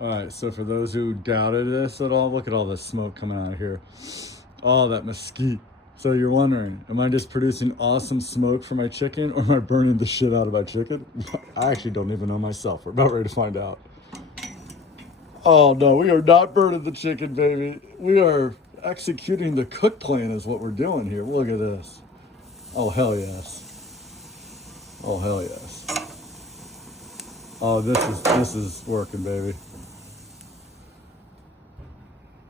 All right, so for those who doubted this at all, look at all this smoke coming out of here. Oh, that mesquite. So you're wondering, am I just producing awesome smoke for my chicken, or am I burning the shit out of my chicken? I actually don't even know myself. We're about ready to find out. Oh no, we are not burning the chicken, baby. We are executing the cook plan is what we're doing here. Look at this. Oh hell yes. Oh hell yes. Oh, this is working, baby.